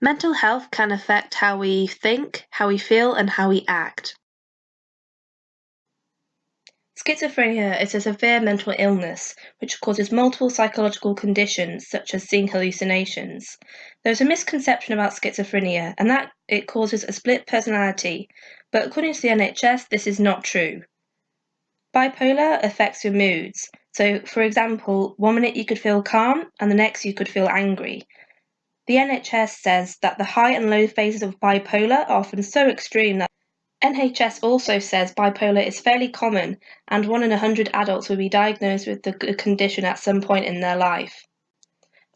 Mental health can affect how we think, how we feel, and how we act. Schizophrenia is a severe mental illness which causes multiple psychological conditions such as seeing hallucinations. There's a misconception about schizophrenia and that it causes a split personality, but according to the NHS, this is not true. Bipolar affects your moods. So, for example, one minute you could feel calm and the next you could feel angry. The NHS says that the high and low phases of bipolar are often so extreme that NHS also says bipolar is fairly common and 1 in 100 adults will be diagnosed with the condition at some point in their life.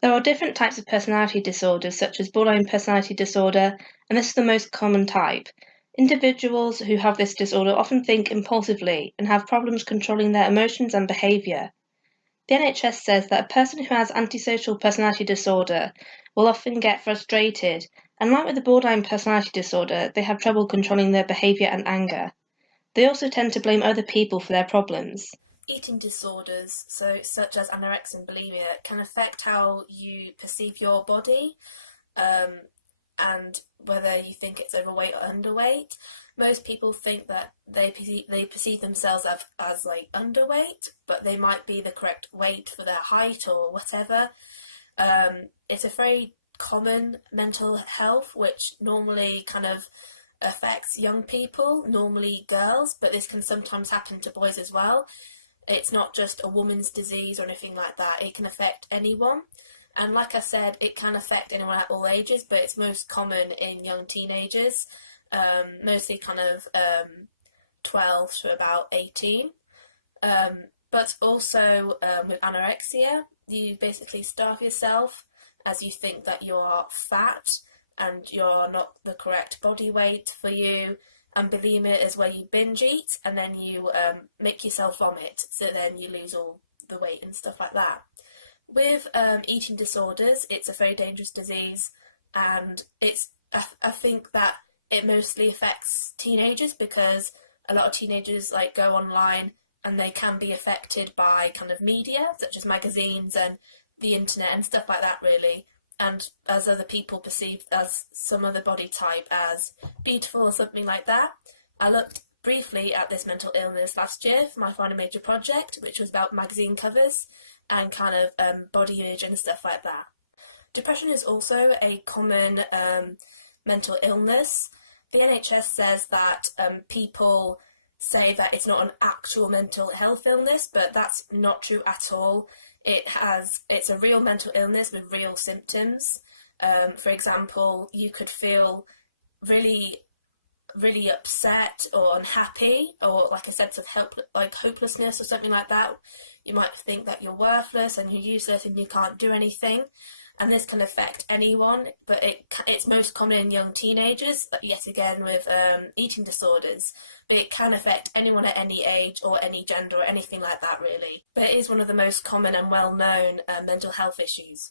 There are different types of personality disorders such as borderline personality disorder, and this is the most common type. Individuals who have this disorder often think impulsively and have problems controlling their emotions and behaviour. The NHS says that a person who has antisocial personality disorder will often get frustrated, and like with the borderline personality disorder, they have trouble controlling their behaviour and anger. They also tend to blame other people for their problems. Eating disorders, such as anorexia and bulimia, can affect how you perceive your body, and whether you think it's overweight or underweight. Most people think that they perceive themselves as like underweight, but they might be the correct weight for their height or whatever. It's a very common mental health which normally kind of affects young people, normally girls, but this can sometimes happen to boys as well. It's not just a woman's disease or anything like that. It can affect anyone. And like I said, it can affect anyone at all ages, but it's most common in young teenagers, mostly kind of 12 to about 18. But also with anorexia, you basically starve yourself as you think that you are fat and you're not the correct body weight for you. And bulimia is where you binge eat and then you make yourself vomit, so then you lose all the weight and stuff like that. With eating disorders, it's a very dangerous disease, and I think that it mostly affects teenagers because a lot of teenagers like go online and they can be affected by kind of media such as magazines and the internet and stuff like that really, and as other people perceive as some other body type as beautiful or something like that. I looked briefly at this mental illness last year for my final major project, which was about magazine covers and kind of body image and stuff like that. Depression is also a common mental illness. The NHS says that people say that it's not an actual mental health illness, but that's not true at all. It's a real mental illness with real symptoms. For example, you could feel really upset or unhappy, or like a sense of hopelessness or something like that. You might think that you're worthless and you're useless and you can't do anything, and this can affect anyone, but it's most common in young teenagers, yet again with eating disorders, but it can affect anyone at any age or any gender or anything like that really. But it is one of the most common and well-known mental health issues.